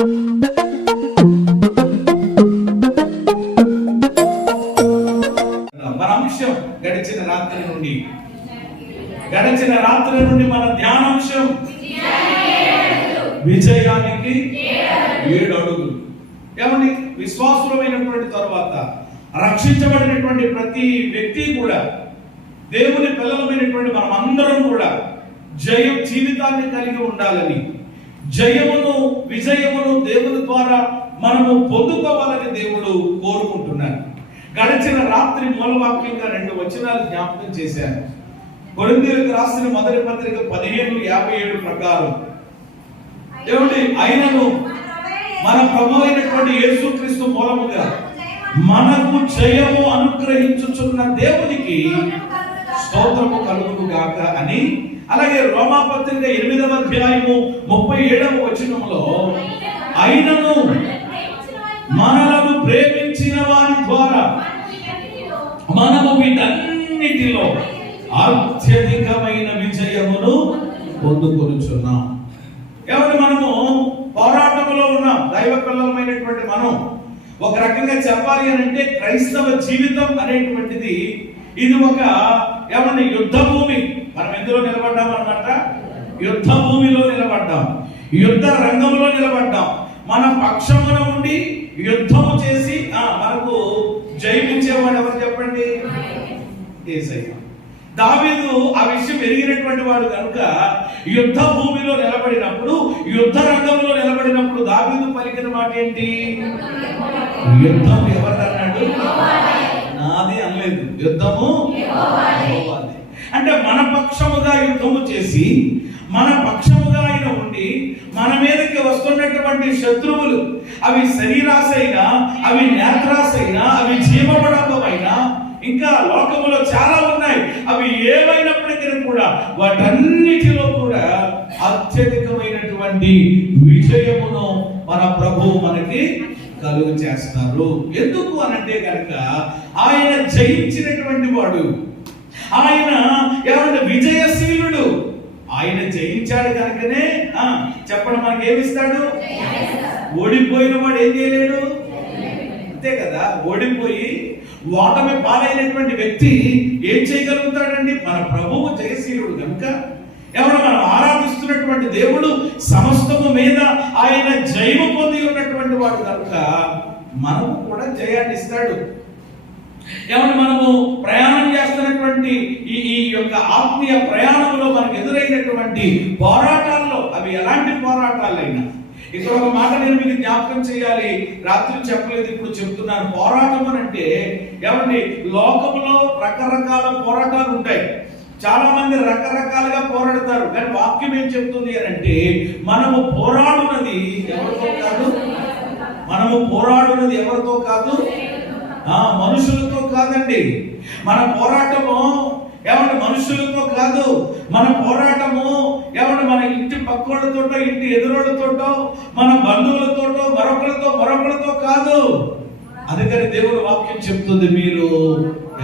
మన అంశం గడిచిన రాత్రి నుండి మన ధ్యానాంశం విజయానికి 7 అడుగులు. ఏమండి, విశ్వాసులమైనటువంటి తర్వాత రక్షించబడినటువంటి ప్రతి వ్యక్తి కూడా, దేవుని పిల్లలమైనటువంటి మనం అందరం కూడా జయం జీవితాన్ని కలిగి ఉండాలని, విజయమును దేవుని ద్వారా మనము పొందుకోవాలని దేవుడు కోరుకుంటున్నాడు. గడిచిన రాత్రి మూలవాక్యంగా 2 వచనాలు జ్ఞాపకం చేశాను. కొరింథీయులకు రాసిన మొదటి పత్రిక 15:57 ప్రకారం, ఏమండి, అయినను మన ప్రభు అయినటువంటి యేసుక్రీస్తు మూలముగా మనకు జయము అనుగ్రహించుచున్న దేవునికి స్తోత్రము కలుగును గాక అని. అలాగే రోమాపత్రిక 8వ అధ్యాయము 37వ వచనంలో, అయినను మనలను ప్రేమించిన వారి ద్వారా మనము వీటన్నిటిలో అత్యధికమైన విజయమును పొందుకొనుచున్నాం. ఎవరు మనము పోరాటంలో ఉన్నాం. దైవ పిల్లలమైనటువంటి మనం ఒక రకంగా చెప్పాలి అని అంటే, క్రైస్తవ జీవితం అనేటువంటిది ఇది ఒక ఏమన్నా యుద్ధ భూమి. మనం ఎందులో నిలబడ్డాం అన్నమాట? యుద్ధ భూమిలో నిలబడ్డాం, యుద్ధ రంగంలో నిలబడ్డాం. మన పక్షమున ఉండి యుద్ధము చేసి మనకు జయించేవాడు ఎవరు చెప్పండి? యేసయ్య. దావీదు ఆ విషయం ఎరిగినటువంటి వాడు కనుక యుద్ధ భూమిలో నిలబడినప్పుడు, యుద్ధ రంగంలో నిలబడినప్పుడు దావీదు పలికిన మాట ఏంటి? యుద్ధం ఎవరిదన్నాడు? నాది అనలేదు, యుద్ధము యెహోవాది. అంటే మన పక్షముగా యుద్ధము చేసి, మన పక్షముగా ఆయన ఉండి, మన మీదకి వస్తున్నటువంటి శత్రువులు, అవి శరీరాశైనా, అవి నేత్రాశైనా, అవి జీవపడంబమైనా, ఇంకా లోకములో చాలా ఉన్నాయి, అవి ఏమైనప్పటికీ కూడా వాటన్నిటిలో కూడా అత్యధికమైనటువంటి విజయమును మన ప్రభువు మనకి కలుగు చేస్తారు. ఎందుకు అనంటే కనుక ఆయన జయించినటువంటి వాడు, ఆయన ఏమంటే విజయశీలుడు. ఆయన జయించాడు కనుకనే చెప్పడం మనకి ఏమిస్తాడు? ఓడిపోయిన వాడు ఏం చేయలేడు, అంతే కదా. ఓడిపోయి ఓటమి పాలైనటువంటి వ్యక్తి ఏం చేయగలుగుతాడండి? మన ప్రభువు జయశీలుడు కనుక, ఎవరు మనం ఆరాధిస్తున్నటువంటి దేవుడు సమస్తము మీద ఆయన జయము పొంది ఉన్నటువంటి వాడు కనుక మనము కూడా జయాన్ని ఇస్తాడు. ఏమన్నా మనము ప్రయాణం చేస్తున్నటువంటి ఈ యొక్క ఆత్మీయ ప్రయాణంలో మనకు ఎదురైనటువంటి పోరాటాల్లో, అవి ఎలాంటి పోరాటాలైనా, ఇక్కడ ఒక మాట నేను మీకు జ్ఞాపకం చేయాలి, రాత్రి చెప్పలేదు, ఇప్పుడు చెప్తున్నాను. పోరాటం అని అంటే ఏమండి, లోకంలో రకరకాల పోరాటాలు ఉంటాయి. చాలా మంది రకరకాలుగా పోరాడతారు, కానీ వాక్యం ఏం చెప్తుంది అని అంటే, మనము పోరాడున్నది ఎవరితో కాదు, ఎవరితో కాదు, మనుషులతో కాదండి. మన పోరాటము ఏమంటే మనుషులతో కాదు, మన పోరాటము ఏమంటే మన ఇంటి పక్కోళ్ళతోటో, ఇంటి ఎదురోళ్ళతోటో, మన బంధువులతోటో, మరొకరితో కాదు. అందుకని దేవుడు వాక్యం చెప్తుంది, మీరు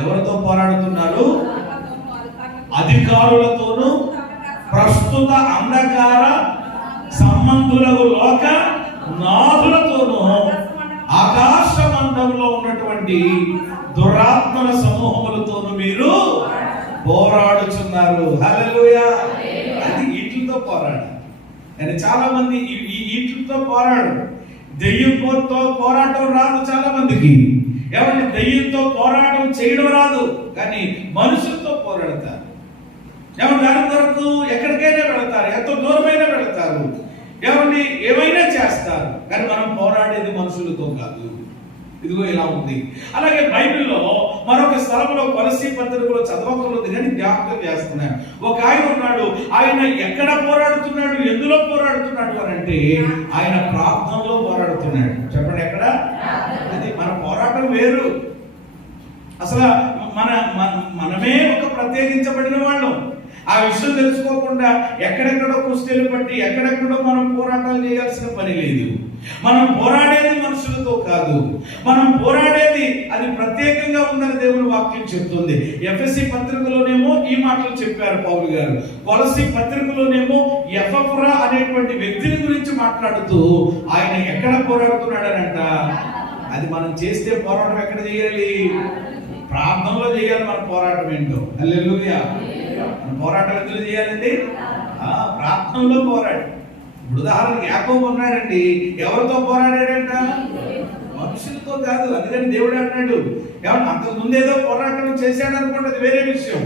ఎవరితో పోరాడుతున్నారు? అధికారులతోనూ, ప్రస్తుత అంధకార సంబంధులకు, లోక నాథులతోనూ, ఆకాశ మండలంలో ఉన్నటువంటి దురాత్మల సమూహములతోనూ మీరు పోరాడుచున్నారు. హల్లెలూయా. అది వీటితో పోరాడు. కానీ చాలా మంది వీటితో పోరాడు. దెయ్యంతో పోరాటం రాదు చాలా మందికి. ఏమంటే దెయ్యంతో పోరాటం చేయడం రాదు, కానీ మనుషులతో పోరాడతారు. ఏమంటే దాని కొరకు ఎక్కడికైనా వెళతారు, ఎంత దూరమైనా వెళతారు, ఏమండి ఏమైనా చేస్తారు, కానీ మనం పోరాడేది మనుషులతో కాదు. ఇదిగో ఇలా ఉంది. అలాగే బైబిల్లో మరొక స్థలంలో కొలసీ పత్రికలో చదవకూడదు కానీ జ్ఞాపకం చేస్తున్నాను. ఒక ఆయన ఉన్నాడు, ఆయన ఎక్కడ పోరాడుతున్నాడు, ఎందులో పోరాడుతున్నాడు అని అంటే, ఆయన ప్రార్థనలో పోరాడుతున్నాడు. చెప్పండి ఎక్కడ? అది మన పోరాటం వేరు. అసలు మనమే ఒక ప్రత్యేకించబడిన వాళ్ళం. ఆ విషయం తెలుసుకోకుండా ఎక్కడెక్కడో కుస్తీలు పట్టి ఎక్కడెక్కడో మనం పోరాటాలు చేయాల్సిన పని లేదు. మనం పోరాడేది మనుషులతో కాదు, మనం పోరాడేది అది ప్రత్యేకంగా ఉందని దేవుని వాక్యం చెప్తుంది. ఎఫెసీ పత్రికలోనేమో ఈ మాటలు చెప్పారు పౌలు గారు, కొలసీ పత్రికలోనేమో ఎపఫ్రా అనేటువంటి వ్యక్తిని గురించి మాట్లాడుతూ ఆయన ఎక్కడ పోరాడుతున్నాడనంట, అది మనం చేస్తే పోరాటం ఎక్కడ చేయాలి? ప్రార్థనలో చేయాలి. మన పోరాటం ఏంటో, హల్లెలూయా. మన పోరాటం ఎందులో చేయాలండి? ప్రార్థనలో పోరాడు. ఇప్పుడు ఉదాహరణకి యాకోబు ఉన్నాడండి, ఎవరితో పోరాడాడంట? మనుషులతో కాదు. అందుకని దేవుడు అన్నాడు, ఏమన్నా అంతకు ముందేదో పోరాటం చేశాడు అనుకోండి, అది వేరే విషయం,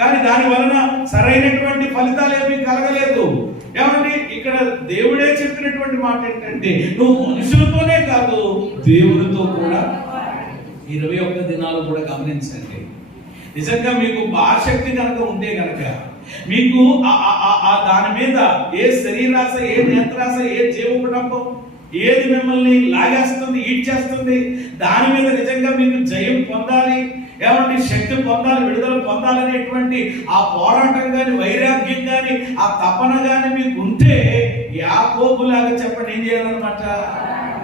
కానీ దాని వలన సరైనటువంటి ఫలితాలు ఏమీ కలగలేదు. ఏమండి ఇక్కడ దేవుడే చెప్పినటువంటి మాట ఏంటంటే, నువ్వు మనుషులతోనే కాదు దేవుడితో కూడా. 21 దినాలు కూడా గమనించండి. నిజంగా మీకు ఆసక్తి కనుక ఉంటే కనుక మీకు దాని మీద ఏ శరీరాశ, ఏ నేత్రాశ, ఏ జీవకుటంబం ఏది మిమ్మల్ని లాగేస్తుంది, ఈడ్చేస్తుంది, దాని మీద నిజంగా మీకు జయం పొందాలి, ఏమంటే శక్తి పొందాలి, విడుదల పొందాలనేటువంటి ఆ పోరాటం కానీ, వైరాగ్యం కానీ, ఆ తపన కానీ మీకు ఉంటే యాకోబులాగా చెప్పండి ఏం చేయాలన్నమాట.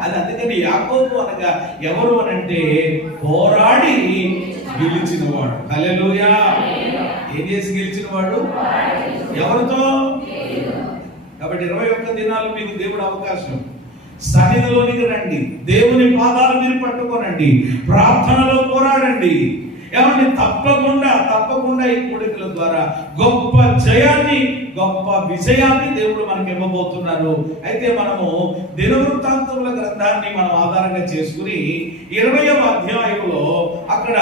అది అందుకని యాకోబు అనగా ఎవరు అనంటే పోరాడి గెలిచినవాడు. హల్లెలూయా. ఏం చేసి గెలిచినవాడు? ఎవరితో? కాబట్టి 21 దినాలు మీకు దేవుడు అవకాశం. సన్నిధిలోనికి రండి, దేవుని పాదాలు మీరు పట్టుకోనండి, ప్రార్థనలో పోరాడండి. ఏమంటే తప్పకుండా ఈ కూడికల ద్వారా గొప్ప జయాన్ని, గొప్ప విజయాన్ని దేవుడు మనకి ఇవ్వబోతున్నారు. అయితే మనము దినవృత్తాంతముల గ్రంథాన్ని మనం ఆధారంగా చేసుకుని 20వ అధ్యాయంలో అక్కడ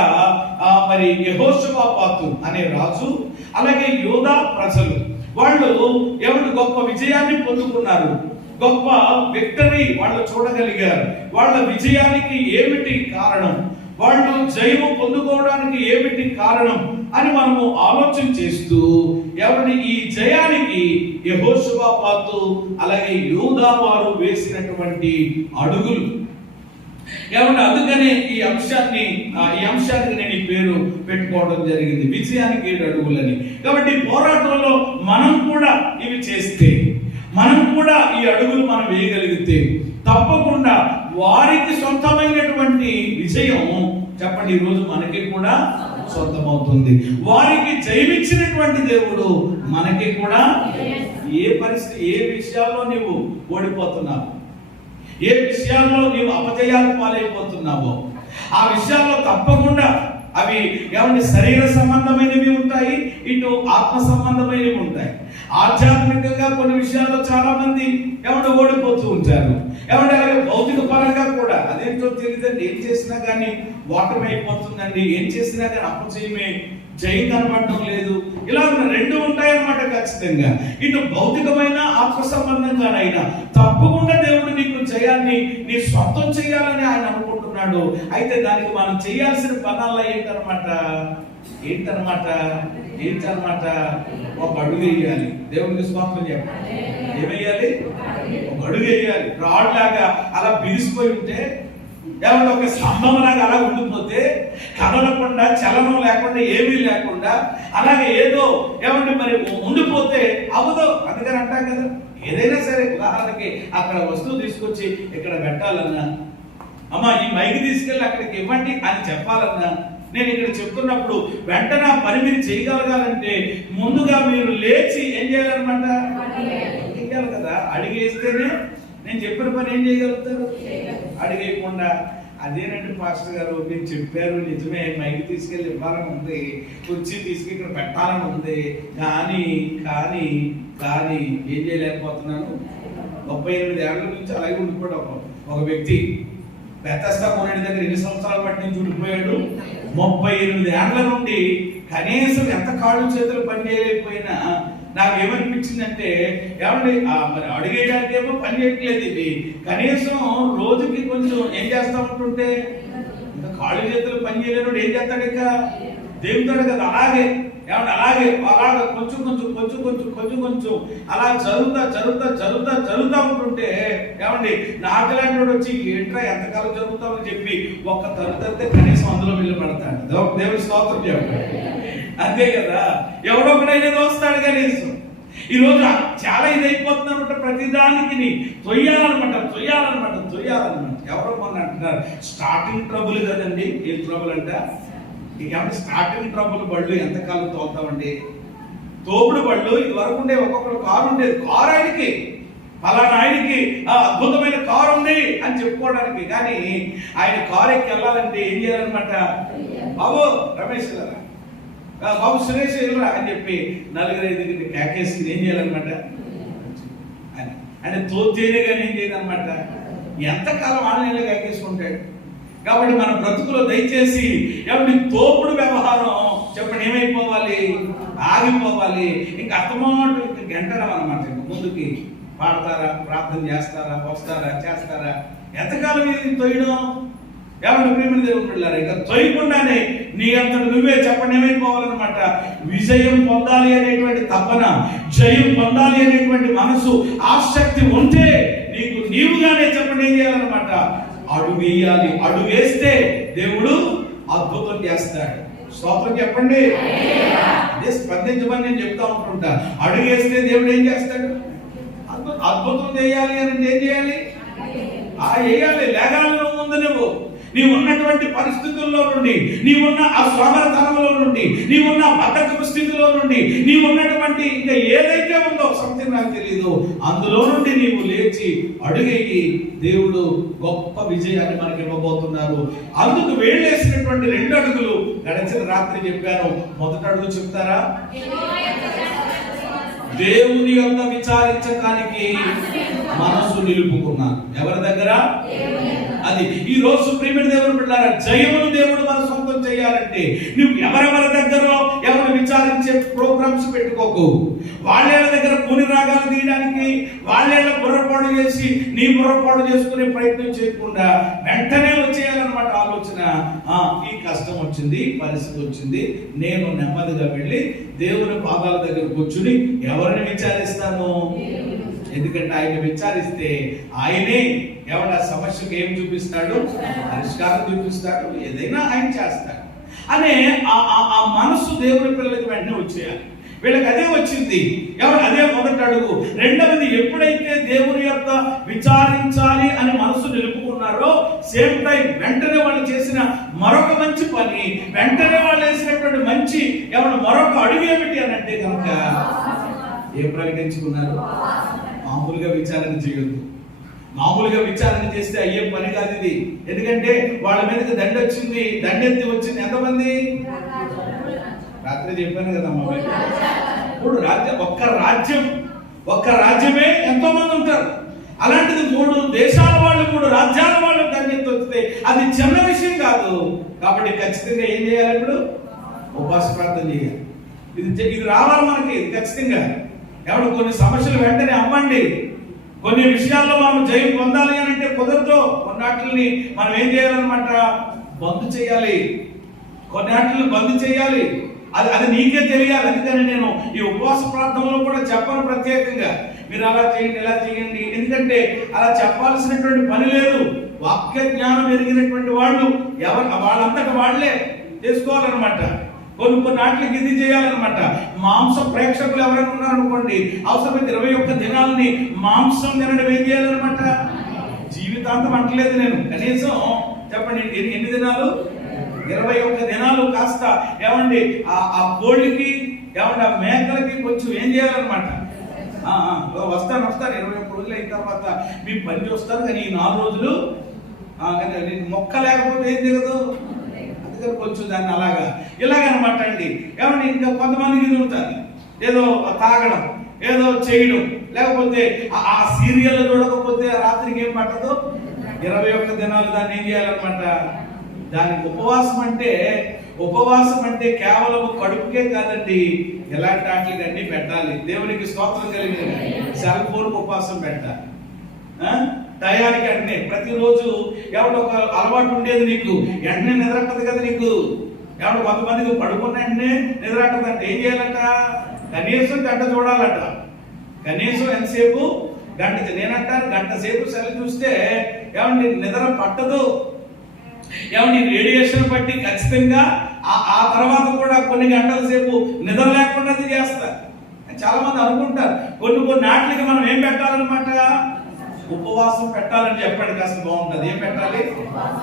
మరి యెహోషాపాతు అనే రాజు, అలాగే యూదా ప్రజలు వాళ్ళు ఎవరు గొప్ప విజయాన్ని పొందుకున్నారు, గొప్ప విక్టరీ వాళ్ళు చూడగలిగారు. వాళ్ళ విజయానికి ఏమిటి కారణం, వాళ్ళు జయము పొందుకోవడానికి ఏమిటి కారణం అని మనము ఆలోచన చేస్తూ ఎవరి ఈ జయానికి యెహోషాపాతు అలాగే యూదా వారు వేసినటువంటి అడుగులు ఏమంటే, అందుకనే ఈ అంశానికి నేను ఈ పేరు పెట్టుకోవడం జరిగింది, విజయానికి 7 అడుగులని. కాబట్టి పోరాటంలో మనం కూడా ఇవి చేస్తే, మనం కూడా ఈ అడుగులు మనం వేయగలిగితే తప్పకుండా వారికి సొంతమైనటువంటి విజయం చెప్పండి ఈరోజు మనకి కూడా సొంతమవుతుంది. వారికి జయమిచ్చినటువంటి దేవుడు మనకి కూడా ఏ పరిస్థితి, ఏ విషయాల్లో నీవు ఓడిపోతున్నావు, ఏ విషయాల్లో నీవు అపజయాలు పాలైపోతున్నావో ఆ విషయాల్లో తప్పకుండా అవి ఏమంటే శరీర సంబంధమైనవి ఉంటాయి, ఇటు ఆత్మ సంబంధమైనవి ఉంటాయి. ఆధ్యాత్మికంగా కొన్ని విషయాల్లో చాలా మంది ఏమంటే ఓడిపోతూ ఉంటారు. ఏమంటే అలాగే భౌతిక పరంగా కూడా అదేంటో తెలియదండి, ఏం చేసినా కానీ ఓటమి అయిపోతుందండి, ఏం చేసినా కానీ అపజయమే, జయం కనబడటం లేదు. ఇలా 2 ఉంటాయన్నమాట ఖచ్చితంగా. ఇటు భౌతికమైన ఆత్మ సంబంధంగానైనా తప్పకుండా దేవుడు నీకు జయాన్ని నీ సొంతం చేయాలని ఆయన అనుకుంటున్నాడు. అయితే దానికి మనం చేయాల్సిన పనుల్లో ఏంటన్నమాట, ఒక అడుగు వేయాలి. దేవునికి స్తోత్రం చెప్పండి. ఏమేయాలి? ఒక అడుగు వేయాలి. రాడ్ లాగా అలా బిగిసిపోయి ఉంటే, ఏమంటే ఒక స్తంభం లాగా అలా ఉండిపోతే, కదలకుండా చలనం లేకుండా ఏమీ లేకుండా అలాగే ఏదో ఏమంటే మరి ఉండిపోతే అవదో. అందుకని అంటాం కదా, ఏదైనా సరే ఉదాహరణకి అక్కడ వస్తువు తీసుకొచ్చి ఇక్కడ పెట్టాలన్నా, అమ్మా ఈ మైకి తీసుకెళ్ళి అక్కడికి ఇవ్వండి అని చెప్పాలన్నా, నేను ఇక్కడ చెప్తున్నప్పుడు వెంటనే పని మీరు చేయగలగాలంటే ముందుగా మీరు లేచి ఏం చేయాలన్నమాట, చేయాలి కదా. అడిగేస్తేనే నేను చెప్పిన పని ఏం చేయగలుగుతారు, అడిగేయకుండా. అదేనండి పాస్టర్ గారు మీరు చెప్పారు నిజమే, మైకి తీసుకెళ్ళి ఇవ్వాలని ఉంది, కుర్చీ తీసుకెళ్ళి ఇక్కడ పెట్టాలని ఉంది, కానీ కానీ కానీ ఏం చేయలేకపోతున్నాను. 38 ఏళ్ల నుంచి అలాగే ఉండిపోయాడు ఒక వ్యక్తి. బెతస్దా కోనేటి దగ్గర ఎన్ని సంవత్సరాల బట్టి నుంచి ఉండిపోయాడు? 38 ఏళ్ల నుండి కనీసం ఎంత కాళ్ళు చేతులు పని చేయలేకపోయినా నాకు ఏమనిపించిందంటే, ఏమండి మరి అడిగేయడానికి ఏమో పని చేయట్లేదు, ఇది కనీసం రోజుకి కొంచెం ఏం చేస్తా ఉంటుంటే, ఇంకా కాళ్ళు చేతులు పని చేయలేడు ఏం చేస్తాడు, ఇంకా దేవుతాడు కదా. అలాగే ఏమంటే అలాగే కొంచెం అలా జరుగుతా ఉంటుంటే, ఏమండి నాకులాంటి వాడు వచ్చి ఏంట్రా ఎంతకాలం జరుగుతామని చెప్పి ఒక్క తరువాత కనీసం అందులో వెళ్ళి పడతాడు. దేవుడి స్తోత్రం చెప్పండి. అంతే కదా, ఎవడో ఒకడైనా వస్తాడు కనీసం. ఈరోజు చాలా ఇదైపోతుందన్నమాట, ప్రతిదానికి తొయ్యాలన్నమాట. ఎవరో మొన్న అంటున్నారు స్టార్టింగ్ ట్రబుల్ కదండి. ఏం ట్రబుల్ అంట? ఏమంటే స్టార్టింగ్ ట్రబుల్ బళ్ళు ఎంతకాలం తోలుతామండి? తోపుడు బళ్ళు ఇది వరకు ఉండే ఒక్కొక్కరు కారు ఉండేది, కారు ఆయనకి ఫలానా ఆయనకి అద్భుతమైన కారు ఉంది అని చెప్పుకోవడానికి. కానీ ఆయన కారు ఎక్కి వెళ్ళాలంటే ఏం చేయాలన్నమాట? బాబు రమేష్ గారా, బాబు సురేష్ వెళ్ళరా అని చెప్పి 4-5 కేకేసి ఏం చేయాలన్నమాట అని. అంటే తోతేనే కానీ ఏం చేయదన్నమాట. ఎంతకాలం ఆన్లైన్లో కేకేసుకుంటాడు. కాబట్టి మన బ్రతుకులో దయచేసి ఏమంటే తోపుడు వ్యవహారం చెప్పండి ఏమైపోవాలి? ఆగిపోవాలి. ఇంకా అర్థమాట గంటడం అనమాట. ముందుకి పాడతారా, ప్రార్థన చేస్తారా, వస్తారా, చేస్తారా, ఎంతకాలం ఇది తొయ్యడం? ఎవరి ప్రేమ దేవుడు పిల్లారా, ఇక తొయ్యకుండానే నీ అంతటి నువ్వే చెప్పండి ఏమైపోవాలన్నమాట. విజయం పొందాలి అనేటువంటి తపన, జయం పొందాలి అనేటువంటి మనసు, ఆసక్తి ఉంటే నీవుగానే చెప్పండి ఏం చేయాలన్నమాట? అడుగు వేయాలి. అడుగు వేస్తే దేవుడు అద్భుతం చేస్తాడు. స్తోత్రం చెప్పండి. అదే స్పందించమని నేను చెప్తా ఉంటుంటా. అడుగు వేస్తే దేవుడు ఏం చేస్తాడు? అద్భుతం చేయాలి అని ఏం చేయాలి? వేయాలి. లేగాలి. ముందు నువ్వు నీవున్నటువంటి పరిస్థితుల్లో నుండి, నీవున్న ఆ సోమరతనంలో నుండి, నీవున్న బద్ధకపు స్థితిలో నుండి, నీవున్నటువంటి ఇంకా ఏదైతే ఉందో సంథింగ్ నాకు తెలియదు, అందులో నుండి నీవు లేచి అడుగేయి. దేవుడు గొప్ప విజయాన్ని మనకి ఇవ్వబోతున్నారు. అందుకు వేళ్ళేసినటువంటి 2 అడుగులు గడిచిన రాత్రి చెప్పాను. మొదటి అడుగు చెప్తారా? దేవుని యొక్క విచారించడానికి మనసు నిలుపుకున్నాను. ఎవరి దగ్గర? అది ఈ రోజు ప్రియమైన దేవుడు బిడ్డలారా, జయమును దేవుడు మన సొంతం చేయాలంటే నువ్వు ఎవరెవరి దగ్గర ఎవరు విచారించే ప్రోగ్రామ్స్ పెట్టుకోకు. వాళ్ళ దగ్గర పుని రాగాలు తీయడానికి వాళ్ళ బుర్రపాడు చేసి నీ బుర్రపాడు చేసుకునే ప్రయత్నం చేయకుండా వెంటనే వచ్చేయాలన్నమాట ఆలోచన. ఈ కష్టం వచ్చింది, పరిస్థితి వచ్చింది, నేను నెమ్మదిగా వెళ్ళి దేవుని పాదాల దగ్గర కూర్చుని ఎవరిని విచారిస్తాను? ఎందుకంటే ఆయన విచారిస్తే ఆయనే ఎవరి సమస్యకు ఏం చూపిస్తాడు? పరిష్కారం చూపిస్తాడు. ఏదైనా ఆయన చేస్తాడు అనే ఆ మనసు దేవుని పిల్లలకి వెంటనే వచ్చేయాలి. వీళ్ళకి అదే వచ్చింది. ఎవరు? అదే మొదటి అడుగు. రెండవది, ఎప్పుడైతే దేవుని యొక్క విచారించాలి అని మనసు నిలుపుకున్నారో సేమ్ టైం వెంటనే వాళ్ళు చేసిన మరొక మంచి పని, వెంటనే వాళ్ళు వేసినటువంటి మంచి మరొక అడుగు ఏమిటి అని అంటే కనుక ఏం ప్రకటించుకున్నారు? మామూలుగా విచారణ చేయొద్దు. మామూలుగా విచారణ చేస్తే అయ్యే పని కాదు ఇది. ఎందుకంటే వాళ్ళ మీదకి దండెత్తి వచ్చింది ఎంతమంది? రాత్రి చెప్పాను కదా మా మీద. ఇప్పుడు ఒక్క రాజ్యమే ఎంతో మంది ఉంటారు. అలాంటిది 3 దేశాల వాళ్ళు, 3 రాజ్యాల వాళ్ళు దండెత్తి వస్తే అది చిన్న విషయం కాదు. కాబట్టి ఖచ్చితంగా ఏం చేయాలి? ఇప్పుడు ఉపవాస ప్రార్థన చేయాలి. ఇది రావాలి మనకి. ఇది ఖచ్చితంగా కొన్ని సమస్యలు వెంటనే అవ్వండి. కొన్ని విషయాల్లో మనం జయం పొందాలి అని అంటే కుదరదు. కొన్నాటిని మనం ఏం చేయాలన్నమాట? బంద్ చేయాలి. కొన్నాటిని బంద్ చేయాలి. అది నీకే తెలియాలి. అందుకని నేను ఈ ఉపవాస ప్రార్థనలో కూడా చెప్పను ప్రత్యేకంగా మీరు అలా చేయండి, ఇలా చేయండి. ఎందుకంటే అలా చెప్పాల్సినటువంటి పని లేదు. వాక్య జ్ఞానం ఎరిగినటువంటి వాళ్ళు వాళ్ళంతటా వాళ్ళే చేసుకోవాలన్నమాట. కొన్ని నాట్లకి ఇది చేయాలన్నమాట. మాంస ప్రేక్షకులు ఎవరైనా ఉన్నారనుకోండి, అవసరమైతే 21 దినాలని మాంసం తినడం ఏం చేయాలన్నమాట? జీవితాంతం అంటలేదు నేను, కనీసం చెప్పండి ఎన్ని దినాలు? 21 దినాలు కాస్త ఆ కోళ్ళకి ఆ మేకలకి కొంచెం ఏం చేయాలన్నమాట? వస్తాను 21 రోజులు అయిన తర్వాత మీ పని చూస్తారు. కానీ ఈ 4 రోజులు మొక్క లేకపోతే ఏం జరగదు. కొంచెం దాన్ని ఇలాగనమాట అండి. ఇంకా కొంతమందికి ఎదుగుతారు ఏదో తాగడం, ఏదో చేయడం, లేకపోతే ఆ సీరియల్ చూడకపోతే రాత్రికి ఏం పట్టదు. 21 దినాలు దాన్ని ఏం చేయాలన్నమాట? దానికి ఉపవాసం అంటే కేవలం కడుపుకే కాదండి, ఎలాంటి వాటికి అన్ని పెట్టాలి. దేవునికి స్తోత్రం కలిగిన సెల్ ఫోన్ ఉపవాసం పెట్టాలి. టయానికి వెంటనే ప్రతిరోజు ఒక అలవాటు ఉండేది నీకు, వెంటనే నిద్రట్టదు కదా నీకు. కొంతమందికి పడుకున్న వెంటనే నిద్రట్టదంటే ఏం చేయాలంట? కనీసం గంట చూడాలట. కనీసం ఎంతసేపు? గంట. నేనంటాను గంట సేపు సెల్ చూస్తే నిద్ర పట్టదు. ఏమంటే రేడియేషన్ బట్టి ఖచ్చితంగా ఆ తర్వాత కూడా కొన్ని గంటల సేపు నిద్ర లేకుండా చేస్తారు. చాలా మంది అనుకుంటారు కొన్ని నాట్లకి మనం ఏం పెట్టాలన్నమాట, ఉపవాసం పెట్టాలని చెప్పండి, కాస్త బాగుంటుంది. ఏం పెట్టాలి?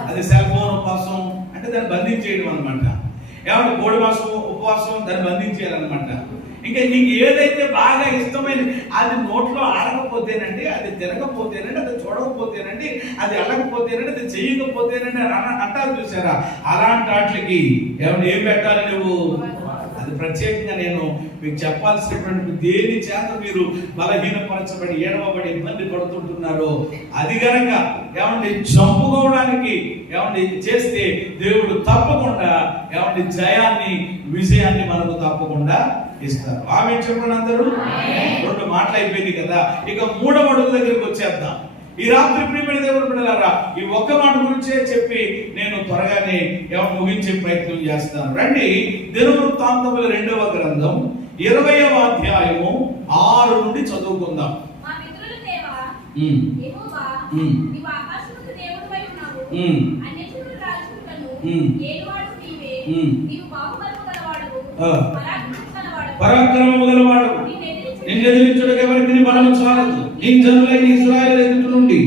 అది సెల్ ఫోన్ ఉపవాసం అంటే దాన్ని బంధించేయడం అనమాట. ఏమంటే కోడి మాసం ఉపవాసం దాన్ని బంధించేయాలన్నమాట. ఇంకా నీకు ఏదైతే బాగా ఇష్టమైనది అది నోట్లో ఆడకపోతేనండి, అది తినకపోతేనండి, అది చూడకపోతేనండి, అది వెళ్ళకపోతేనండి, అది చేయకపోతేనండి అంటారు చూసారా, అలాంటి వాటికి ఏమంటే ఏం పెట్టాలి నువ్వు? అది ప్రత్యేకంగా నేను మీకు చెప్పాల్సినటువంటి దేని చేత మీరు బలహీనపరచబడి ఏడవబడి ఇబ్బంది పడుతుంటున్నారో అది గనక ఏమంటే చంపుకోవడానికి ఏమంటే చేస్తే దేవుడు తప్పకుండా ఏమంటే జయాన్ని విజయాన్ని మనకు తప్పకుండా ఇస్తారు. ఆమె చెప్పండి అందరూ. రెండు మాటలు అయిపోయింది కదా, ఇక మూడవ అడుగు దగ్గరికి వచ్చేద్దాం. ఈ రాత్రి ప్రియమైన దేవుని బిడ్డలారా, ఈ ఒక్క మాట గురించే చెప్పి నేను త్వరగానే ముగించే ప్రయత్నం చేస్తాను. రండి, దినవృత్తాంతముల 2వ గ్రంథం 20వ అధ్యాయము 6 నుండి చదువుకుందాం. పరాక్రమము గలవాడు, నిన్ను ఎదిరించుటకు ఎవరికి బలము చాలదు. నీ జనులైన ఇశ్రాయేలు ఎదుట నుండి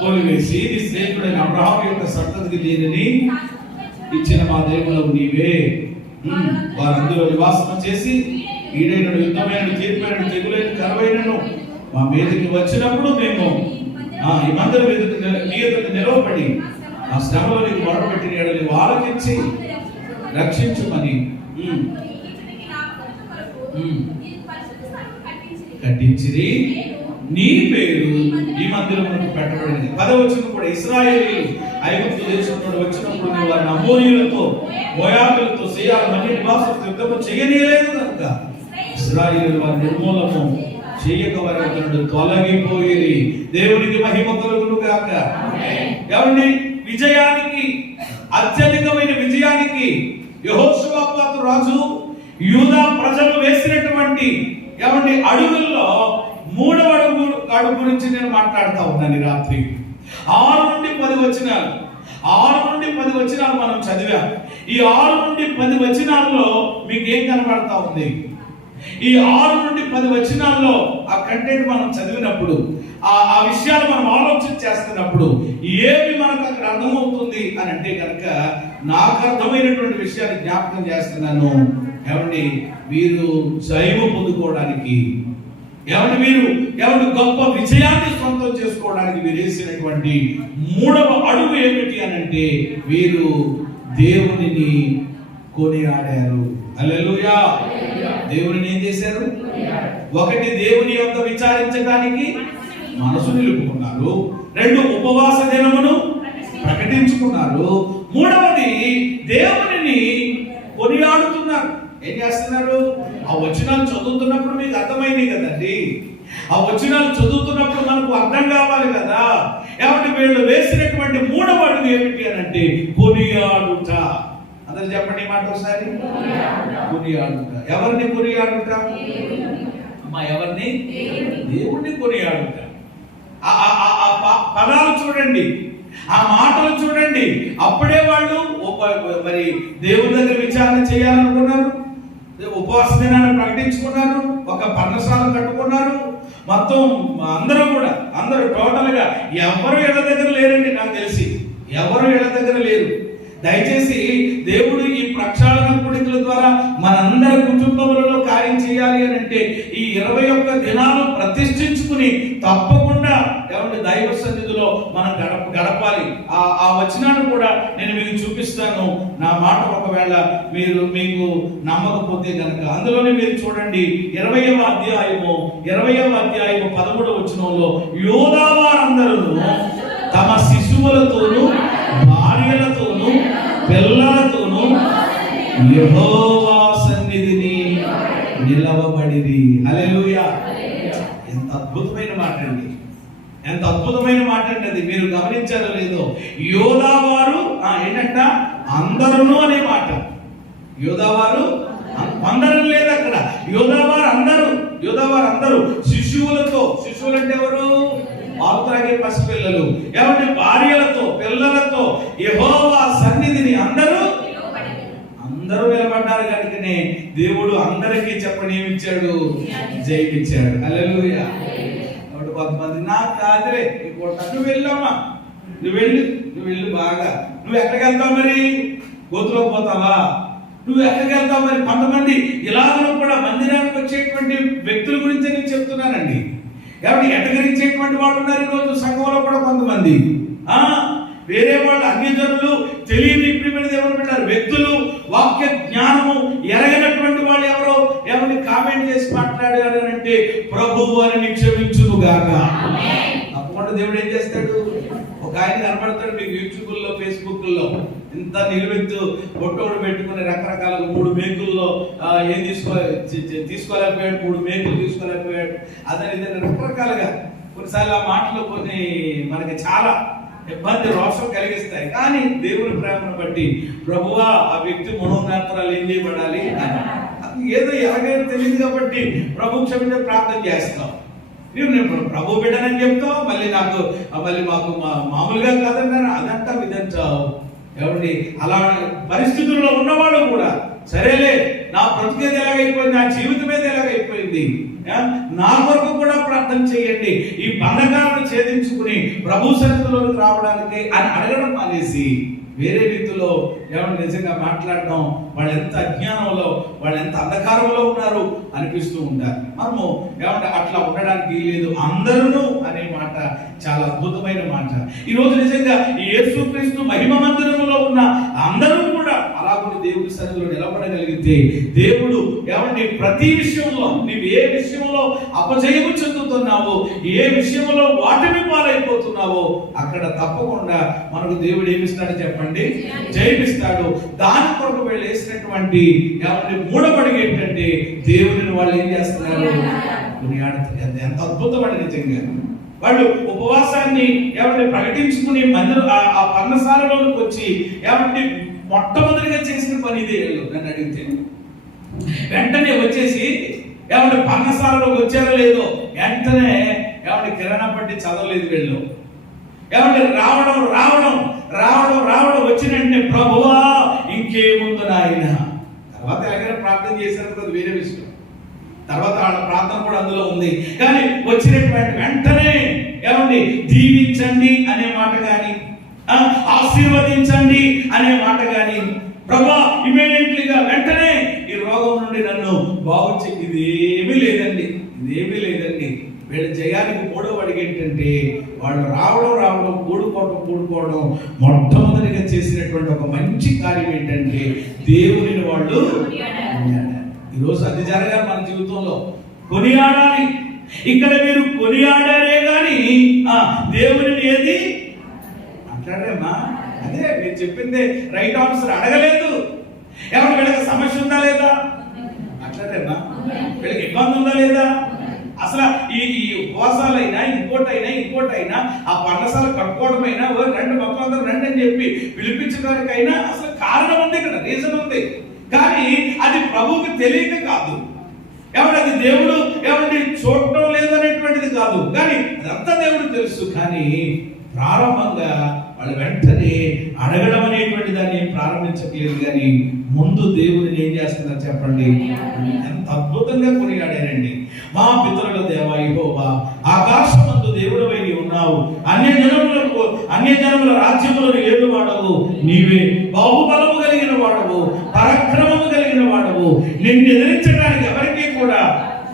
తోలివేసి నీ స్నేహితుడైన అబ్రహాము యొక్క సంతతికి దీనిని ఇచ్చిన మా దేవుడవు నీవే. వారందరూ నివాసం చేసి ఈడైన యుద్ధమైన తీర్పైన తెగులైన కరువైనను మా మీదకి వచ్చినప్పుడు మేము ఈ మందిరం ఎదుట నిలవబడి ఆ శ్రమలో నీకు మొరపెట్టిన ఎడలి ఆలకించి రక్షించుమని కట్టించిరి. నీ పేరు ఈ మందిరమునకు పెట్టబడింది. 10వ వచనం కూడా, ఇశ్రాయేలీయులు ఐగుప్తు దేశం నుండి వచ్చినప్పుడు వారిని అమోరీయులతో మోయాబీయులతో సేయాల మధ్య నివాసులతో యుద్ధము చేయనీయలేదు కనుక ఇశ్రాయేలీయులు వారి నిర్మూలము చేయక వారి నుండి తొలగిపోయేది. దేవునికి మహిమ కలుగును గాక. ఏమండి, విజయానికి, అత్యధికమైన విజయానికి యెహోషువ రాజు యూదా ప్రజలు వేసినటువంటి ఏమండి అడుగుల్లో 3వ అడుగు గురించి నేను మాట్లాడుతూ ఉన్నాను ఈ రాత్రి. 6 నుండి 10 వచనాలు, 6 నుండి 10 వచనాలు మనం చదివాం. ఈ 6 నుండి 10 వచనాల్లో మీకు ఏం కనబడతా ఉంది? ఈ 6 నుండి 10 వచనాల్లో ఆ కంటెంట్ మనం చదివినప్పుడు, ఆ విషయాలు మనం ఆలోచన చేస్తున్నప్పుడు ఏమి మనకు అక్కడ అర్థమవుతుంది అని అంటే కనుక, నాకు అర్థమైనటువంటి విషయాన్ని జ్ఞాపకం చేస్తున్నాను. ఏమండి, వీరు జయము పొందుకోవడానికి, వీరు గొప్ప విజయాన్ని సొంతం చేసుకోవడానికి వీరు వేసినటువంటి 3వ అడుగు ఏమిటి అని అంటే, వీరు దేవునిని కొనియాడారు. హల్లెలూయా. దేవుని ఏం చేశారు? ఒకటి, దేవుని యొక్క విచారించడానికి మనసు నిలుపుకున్నారు. 2, ఉపవాస దినమును ప్రకటించుకున్నారు. 3వది, దేవునిని కొనియాడుతున్నారు. ఏం చేస్తున్నారు? ఆ వచనాలు చదువుతున్నప్పుడు మీకు అర్థమైంది కదండి. ఆ వచనాలు చదువుతున్నప్పుడు మనకు అర్థం కావాలి కదా. ఏమంటే వీళ్ళు వేసినటువంటి 3వ అడుగు ఏమిటి అని అంటే కొనియాడుట. అందరూ చెప్పండి మాట ఒకసారి. కొనియాడుట. ఎవరిని కొనియాడుట? ఎవరిని? దేవుణ్ణి కొనియాడుట. ఆ పదాలు చూడండి, ఆ మాటలు చూడండి. అప్పుడే వాళ్ళు మరి దేవుని దగ్గర విచారణ చేయాలనుకున్నారు, ఉపవాస దినాన్ని ప్రకటించుకున్నారు, ఒక పర్ణశాల కట్టుకున్నారు. మొత్తం అందరూ టోటల్ గా ఎవరు ఇళ్ళ దగ్గర లేరండి. నాకు తెలిసి ఎవరు ఇళ్ళ దగ్గర లేరు. దయచేసి దేవుడు ఈ ప్రక్షాళన కూడికల ద్వారా మనందరి కుటుంబములలో కార్యం చేయాలి అని అంటే ఈ 21 దినాలు ప్రతిష్ఠించుకుని తప్పకుండా దైవ సన్నిధిలో మనం గడపాలి. ఆ వచనాన్ని కూడా నేను మీకు చూపిస్తాను. నా మాట ఒకవేళ మీకు నమ్మకపోతే కనుక అందులోనే మీరు చూడండి. 20వ అధ్యాయము 13వ వచనంలో, యోధా వారందరూ తమ శిశువులతోనూ భార్యలతోనూ పిల్లలతోనూ యెహోవా సన్నిధిని నిలవబడిరి. హల్లెలూయా. ఎంత అద్భుతమైన మాట అండి, ఎంత అద్భుతమైన మాట అండి. అది మీరు గమనించారో లేదో, యోధావారు ఏంటంట? అందరూ అనే మాట. యోధావారు అందరూ లేదు అక్కడ. యోధావారు అందరూ శిశువులతో. శిశువులు అంటే ఎవరు? పాలు త్రాగే పసిపిల్లలు, ఏమంటే భార్యలతో పిల్లలతో యెహోవా సన్నిధిని అందరూ నిలబడ్డారు కనుకనే దేవుడు అందరికీ చెప్పని ఏమిచ్చాడు? జయమిచ్చాడు. హల్లెలూయా. కాబట్టి కొంతమంది నాకు కాదులే నువ్వు వెళ్ళమ్మా, నువ్వు వెళ్ళు బాగా. నువ్వు ఎక్కడికి వెళ్తావు మరి? గోతులోకి పోతావా? నువ్వు ఎక్కడికి వెళ్తావు మరి? కొంతమంది ఇలాగను కూడా మందిరానికి వచ్చేటువంటి వ్యక్తుల గురించి నేను చెప్తున్నానండి. కాబట్టి ఎటకరించేటువంటి వాళ్ళు ఉన్నారు ఈరోజు సంఘంలో కూడా కొంతమంది. వేరే వాళ్ళు అన్యజనులు, తెలియని ఇప్పుడు ఏమనుకుంటారు వ్యక్తులు, వాక్య జ్ఞానము ఎరగనటువంటి వాళ్ళు ఎవరో ఎవరిని కామెంట్ చేసి మాట్లాడారు అంటే ప్రభువు అని నిక్షేపించును గాక. తప్పకుండా దేవుడు ఏం చేస్తాడు? ఒక ఆయన కనబడతాడు మీకు యూట్యూబ్లో, ఫేస్బుక్లో, ఇంత నిలువెత్తు బొట్టోడు పెట్టుకుని రకరకాలుగా 3 మేకుల్లో ఏం తీసుకోలేకపోయాడు, 3 మేకులు తీసుకోలేకపోయాడు, అదే రకరకాలుగా. కొన్నిసార్లు ఆ మాటలు కొన్ని మనకి చాలా ఇబ్బంది, రోషం కలిగిస్తాయి. కానీ దేవుని ప్రేమను బట్టి ప్రభువా ఆ వ్యక్తి మనోనేత్రాలు ఏం చేయబడాలి అని ఏదో ఎలాగైనా తెలియదు కాబట్టి ప్రభు క్షమించే ప్రార్థన చేస్తాం. నేను ప్రభు బిడ్డనని చెప్తావు, మళ్ళీ మాకు మామూలుగా కాదన్నా అదంటావు ఇదంటావు. ఎవరి అలా పరిస్థితుల్లో ఉన్నవాడు కూడా సరేలే నా బ్రతికేది ఎలాగైపోయింది, నా జీవితం ఏది ఎలాగైపోయింది, నా కొరకు కూడా ప్రార్థన చేయండి, ఈ బంధకాలను ఛేదించుకుని ప్రభు సన్నిధిలోకి రావడానికి అని అడగడం అనేసి వేరే రీతిలో ఏమన్నా నిజంగా మాట్లాడడం, వాళ్ళు ఎంత అజ్ఞానంలో, వాళ్ళు ఎంత అంధకారంలో ఉన్నారు అనిపిస్తూ ఉంటారు. మనము ఏమంటే అట్లా ఉండడానికి లేదు. అందరూ అనే మాట చాలా అద్భుతమైన మాట. ఈ రోజు నిజంగా ఈ యేసుక్రీస్తు మహిమ మందిరంలో ఉన్న అందరూ కూడా అలాగే దేవుడి సన్నిధిలో నిలబడగలిగితే దేవుడు ఏమంటే ప్రతి విషయంలో నీవు ఏ విషయంలో అపజయము చెందుతున్నావో, ఏ విషయంలో వాటిని పాలైపోతున్నావో అక్కడ తప్పకుండా మనకు దేవుడు ఏమిస్తాడు చెప్పండి? జయమిస్తాడు. దాని కొరకు వీళ్ళు వేసినటువంటి మూడబడి ఏంటంటే దేవుడిని వాళ్ళు ఏం చేస్తున్నారు? ఎంత అద్భుతమైన నిజంగా వాళ్ళు ఉపవాసాన్ని ఏమంటే ప్రకటించుకుని మందిరం ఆ పర్ణశాలలోకి వచ్చి ఏమంటే మొట్టమొదటిగా చేసిన పని ఇదే. నన్ను అడిగితే వెంటనే వచ్చేసి ఏమంటే పర్ణశాలలోకి వచ్చారో లేదో వెంటనే ఏమంటే కిరాణా పట్టి చదవలేదు వీళ్ళు. ఏమంటే రావడం వచ్చిన వెంటనే ప్రభువా ఇంకేముందు నాయన. తర్వాత ఎలాగైనా ప్రార్థన చేశారు, అది వేరే విషయం. తర్వాత వాళ్ళ ప్రార్థన కూడా అందులో ఉంది. కానీ వచ్చినటువంటి వెంటనే ఏమండి దీవించండి అనే మాట కానీ, ఆశీర్వదించండి అనే మాట కానీ, ప్రభా ఇమీడియట్లీగా వెంటనే ఈ రోగం నుండి నన్ను బాగు చేయి, ఇదేమీ లేదండి. వీళ్ళ జయానికి మూడవ అడుగు ఏంటంటే వాళ్ళు రావడం కూడుకోవడం మొట్టమొదటిగా చేసినటువంటి ఒక మంచి కార్యం ఏంటంటే దేవునిని వాళ్ళు ఈరోజు అది జరగాలి మన జీవితంలో. కొనియాడాలి. ఇక్కడ మీరు కొనియాడారే గాని దేవునిని ఏది మాట్లాడేమ్మా? అదే మీరు చెప్పిందే రైట్ ఆన్సర్. అడగలేదు. ఎవరు వీళ్ళకి సమస్య ఉందా లేదా మాట్లాడేమ్మా? వీళ్ళకి ఇబ్బంది ఉందా లేదా? అసలు ఈ ఉపవాసాలైనా ఇంకోటైనా ఆ పర్ణశాల కట్టుకోవడమైనా రెండు మొత్తం అందరూ రండి అని చెప్పి పిలిపించడానికైనా అసలు కారణం ఉంది, ఇక్కడ రీజన్ ఉంది. కానీ అది ప్రభువుకి తెలియక కాదు. అది దేవుడు చూడటం లేదనేటువంటిది కాదు. కానీ అదంతా దేవుడు తెలుసు. కానీ ప్రారంభంగా వాళ్ళు వెంటనే అడగడం అనేటువంటి దాన్ని ప్రారంభించట్లేదు. కానీ ముందు దేవుడిని ఏం చేస్తున్నారు చెప్పండి? ఎంత అద్భుతంగా కొనియాడారండి. మా పితరుల దేవా యెహోవా, ఆకాశమందు దేవుడవై నీవు ఉన్నావు, అన్యజనముల రాజ్యములను ఏలువాడవు నీవే, బాహుబలము కలిగిన వాడవు, పరాక్రమము కలిగిన వాడవు, నిన్ను ఎదిరించడానికి ఎవరికీ కూడా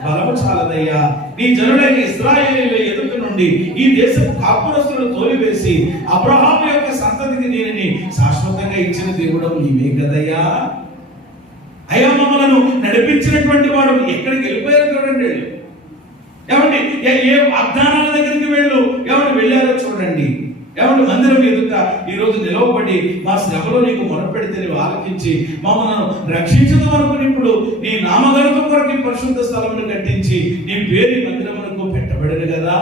బలము చాలదయ్యా. నీ జనులైన ఇశ్రాయేలీయుల ఎదుట నుండి ఈ దేశపు కాపురస్తులను తోలివేసి అబ్రహాము యొక్క సంతతికి దీనిని శాశ్వతంగా ఇచ్చిన దేవుడు నీవే కదయ్యా. అయ్యా మమ్మలను నడిపించినటువంటి వాడు ఎక్కడికి వెళ్ళిపోయారు చూడండి. ఏమండి ఏ వాగ్దానాల దగ్గరికి వెళ్ళారో చూడండి. మందిరం ఎదుట ఈరోజు నిలవబడి మా శ్రమలో నీకు మొరపెడితే నీవు ఆలకించి మమ్మల్ని రక్షించడం వరకు ఇప్పుడు నీ నామగణతం కొరకు పరిశుద్ధ స్థలమును కట్టించి నీ పేరు మందిరమునకు పెట్టబడను కదా.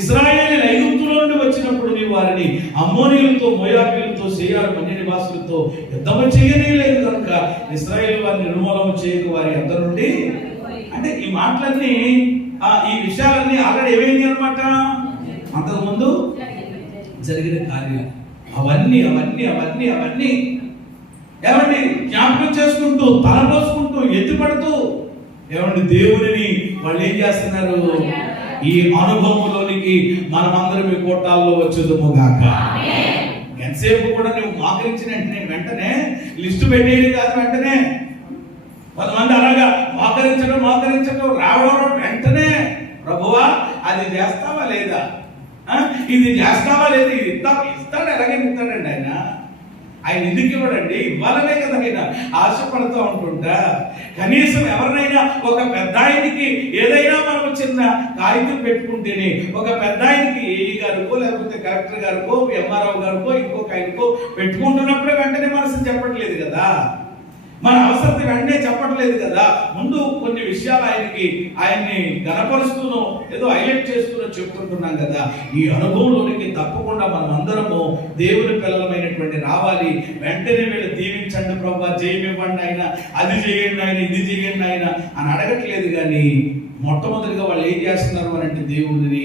ఇశ్రాయేలీయులు ఐగుప్తులో నుండి వచ్చినప్పుడు నీ వారిని అమ్మోనీయులతో, మోయాబీయులతో, సేయారు మన్య నివాసులతో యుద్ధము చేయలేదు కనుక ఇశ్రాయేలు వారిని నిర్మూలన చేయక వారి అందరి నుండి. అంటే ఈ మాటలన్నీ ఈ విషయాలన్నీ ఆల్రెడీ ఏమైంది అనమాట. అంతకుముందు జరిగిన కార్యాలు అవన్నీ అవన్నీ అవన్నీ అవన్నీ ఏమండి జ్ఞాపకం చేసుకుంటూ తలపోసుకుంటూ ఎత్తుపడుతూ ఏమండి దేవుడిని వాళ్ళు ఏం చేస్తున్నారు? ఈ అనుభవంలోనికి మనమందరం ఈ కోటాల్లో వచ్చేదము గాక. ఎంతసేపు కూడా నువ్వు మోకరించిన వెంటనే లిస్టు పెట్టేది కాదు. వెంటనే కొంతమంది అలాగా మోకరించడం రావడం వెంటనే ప్రభువా అది చేస్తావా లేదా, ఇది చేస్తావా లేదా, ఇది ఇస్తాడు. ఎలాగే ఇస్తాడండి ఆయన ఎందుకు ఇవ్వడండి? ఇవ్వాలనే కదా ఆయన ఆశపడుతూ ఉంటుంటా. కనీసం ఎవరినైనా ఒక పెద్ద ఆయనకి ఏదైనా మనం చిన్న కాగితం పెట్టుకుంటేనే, ఒక పెద్ద ఆయనకి ఏఈ గారికో లేకపోతే కలెక్టర్ గారికో ఎంఆర్ఓ గారికో ఇంకొక ఆయనకో పెట్టుకుంటున్నప్పుడే వెంటనే మనసు చెప్పట్లేదు కదా, మన అవసరం వెంటనే చెప్పట్లేదు కదా. ముందు కొన్ని విషయాలు ఆయన్ని గణపరుస్తూనో ఏదో హైలైట్ చేస్తూనో చెప్తుంటున్నాం కదా. ఈ అనుభవంలోనికి తప్పకుండా మనం అందరము దేవుని పిల్లలమైనటువంటి రావాలి. వెంటనే వీళ్ళు దీవించండి ప్రభా, జయమివ్వండి ఆయన, అది చేయండి ఆయన, ఇది చేయండి ఆయన అని అడగట్లేదు. కానీ మొట్టమొదటిగా వాళ్ళు ఏం చేస్తున్నారు అని అంటే దేవుడిని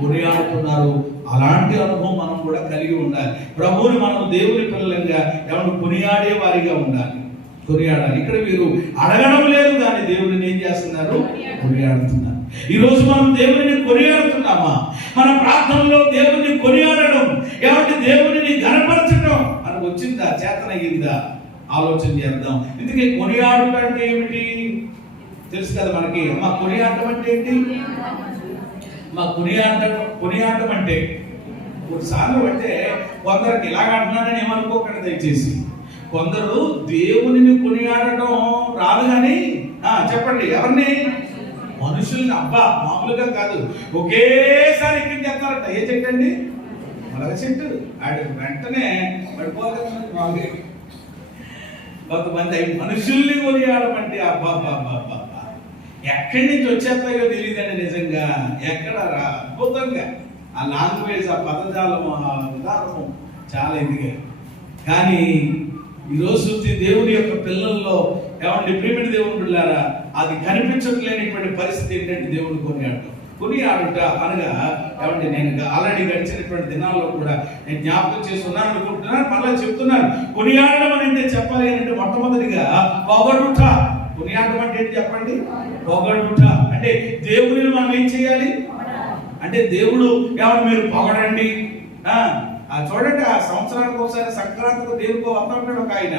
కొనియాడుతున్నారు. అలాంటి అనుభవం మనం కూడా కలిగి ఉండాలి. ప్రభువుని మనం దేవుని పిల్లలంగా ఎవరు కొనియాడే వారిగా ఉండాలి, కొనియాడాలి. ఇక్కడ వీరు అడగడం లేదు కానీ దేవుడిని ఏం చేస్తున్నారు? కొనియాడుతున్నారు. ఈ రోజు మనం దేవుడిని కొనియాడుతున్నామా? మన ప్రార్థనలో దేవుడిని కొనియాడడం ఏమంటే దేవుడిని గణపరచడం అని వచ్చిందా, చేతనయ్యిందా? ఆలోచన చేద్దాం. ఎందుకే కొనియాడటం అంటే ఏమిటి తెలుసు కదా మనకి. అమ్మ కొనియాడటం అంటే ఏంటి? మా కొనియాడటం అంటే కొన్నిసార్లు అంటే కొందరికి ఇలాగ అంటున్నానని ఏమనుకోకండి దయచేసి. కొందరు దేవునిని కొనియాడటం రాదు కానీ చెప్పండి ఎవరిని? మనుషుల్ని. అబ్బా మామూలుగా కాదు, ఒకేసారి ఎక్కించేస్తారట. ఏ చెట్టు అండి? మలగ చెట్టు. ఆడు వెంటనే పడిపోతుంది. కొంతమంది మనుషుల్ని కొనియాడమంటే అబ్బా బాబా ఎక్కడి నుంచి వచ్చేస్తాయో తెలియదండి. నిజంగా ఎక్కడ అద్భుతంగా ఆ లాంగ్వేజ్, ఆ పదజాలం, ఆ విధానము చాలా ఎదిగారు. కానీ ఈరోజు దేవుని యొక్క పిల్లల్లో ఏమంటే ప్రేమిటి దేవుని పిల్లారా, అది కనిపించట్లేనిటువంటి పరిస్థితి ఏంటంటే దేవుడు కొనియాడుట అనగా ఏమంటే నేను ఆల్రెడీ గడిచినటువంటి దినాల్లో కూడా నేను జ్ఞాపకం చేస్తున్నాను అనుకుంటున్నాను, మళ్ళీ చెప్తున్నాను. కొనియాడడం అని అంటే చెప్పాలి అంటే మొట్టమొదటిగా పొగడుట. కొనియాడడం అంటే ఏంటి చెప్పండి? పొగడుట అంటే దేవుడిని మనం ఏం చేయాలి అంటే దేవుడు ఏమన్నా మీరు పొగడండి. చూడండి, ఆ సంవత్సరానికి ఒకసారి సంక్రాంతికి దేవుడికి వస్తుంటాడు ఒక ఆయన.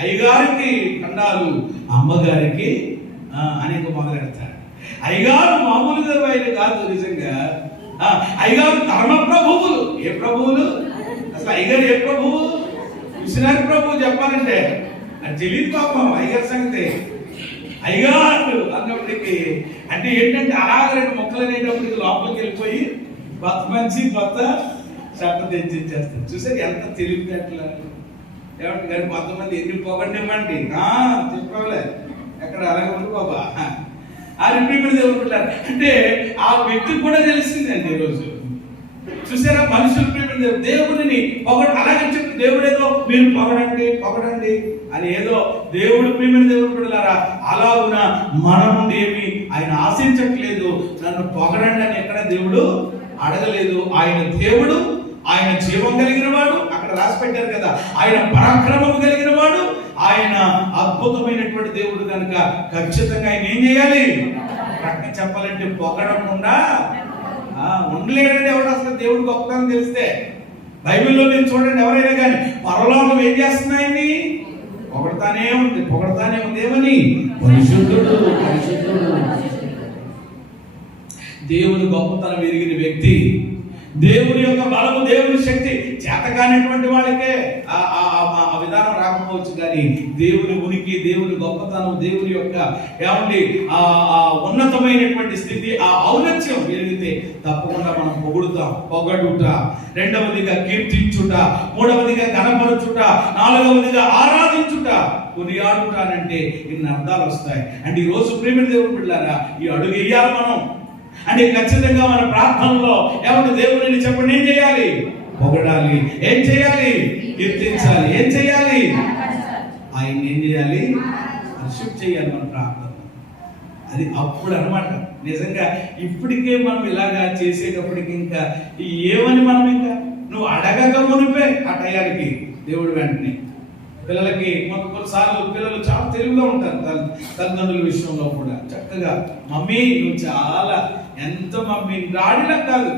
అయ్యగారికి ఖండాలు, అమ్మగారికి అనేక మొదలెడతాడు. అయ్యగారు మామూలుగా ఆయన కాదు నిజంగా. అయ్యగారు ధర్మ ప్రభువులు. ఏ ప్రభువులు? అసలు అయ్యగారు ఏ ప్రభువు? మిషనరీ ప్రభువు చెప్పాలంటే అది తెలియదు పాపం అయ్యగారి సంగతి. అయ్యగారు అన్నప్పటికీ అంటే ఏంటంటే అలాగ రెండు మొక్కలు అనేటప్పటికి లోపలికి వెళ్ళిపోయి కొత్త చట్టం తెచ్చిచ్చేస్తారు. చూసారు ఎంత తెలివితేటలు ఏమంటే. కానీ కొంతమంది ఎన్ని పొగండివ్వండి చెప్పలే ఎక్కడ అలాగే ఉంది బాబా ఆ రిపీట్ దేవుడు అంటే ఆ వ్యక్తికి కూడా తెలిసిందండి ఈరోజు. చూసారా మనుషులు దేవుడిని అలాగే చెప్పి దేవుడేదో మీరు పొగడండి అని ఏదో దేవుడు ప్రేమిన దేవుడు పిల్లలారా అలాగున మన నుండి ఏమి ఆయన ఆశించట్లేదు. నన్ను పొగడండి అని ఎక్కడ దేవుడు అడగలేదు. ఆయన దేవుడు, ఆయన జీవం కలిగిన వాడు. అక్కడ రాసి పెట్టారు కదా, ఆయన పరాక్రమం కలిగిన వాడు, ఆయన అద్భుతమైనటువంటి దేవుడు కనుక ఖచ్చితంగా ఆయన ఏం చేయాలి? ప్రకటన చెప్పాలంటే పొగడకుండా ఉండలేడండి ఎవడు. అసలు దేవుడు గొప్పతనం తెలిస్తే బైబిల్లో మీరు చూడండి, ఎవరైనా కానీ పరలోకం ఏం చేస్తున్నాయండి? పొగడతానే ఉంది. ఏమని? పరిశుద్ధుడు. దేవుని గొప్పతనం ఎరిగిన వ్యక్తి, దేవుని యొక్క బలము, దేవుని శక్తి చేతకానటువంటి వాళ్ళకే ఆ విధానం రాకపోవచ్చు. కానీ దేవుని ఉనికి, దేవుని గొప్పతనం, దేవుని యొక్క ఏమండి ఆ ఉన్నతమైనటువంటి స్థితి, ఆ ఔన్నత్యం పెరిగితే తప్పకుండా మనం పొగడుట. రెండవదిగా కీర్తించుట, మూడవదిగా గణపరచుట, నాలుగవదిగా ఆరాధించుట. కొనియాడుటానంటే ఇన్ని అర్థాలు వస్తాయి. అంటే ఈ రోజు ప్రేమ దేవుడు బిడ్డలారా ఈ అడుగు వేయాలి మనం. అంటే ఖచ్చితంగా మన ప్రార్థనలో ఎవరు దేవుడిని చెప్పండి ఏం చేయాలి? పొగడాలి. ఏం చేయాలి? కీర్తించాలి. ఏం చేయాలి? ఆయన ఏం చేయాలి? వర్షిప్ చేయాలి మన ప్రార్థన. అది అప్పుడు అన్నమాట. నిజంగా ఇప్పటికే మనం ఇలాగా చేసేటప్పటికి ఇంకా ఏమని మనం ఇంకా నువ్వు జరగక మునిపే ఆ టయానికి దేవుడు వెంటనే పిల్లలకి కొన్నిసార్లు పిల్లలు చాలా తెలివిగా ఉంటారు తల్లిదండ్రుల విషయంలో కూడా. చక్కగా మమ్మీ నువ్వు చాలా ఎంత మమ్మీ డాడీలా కాదు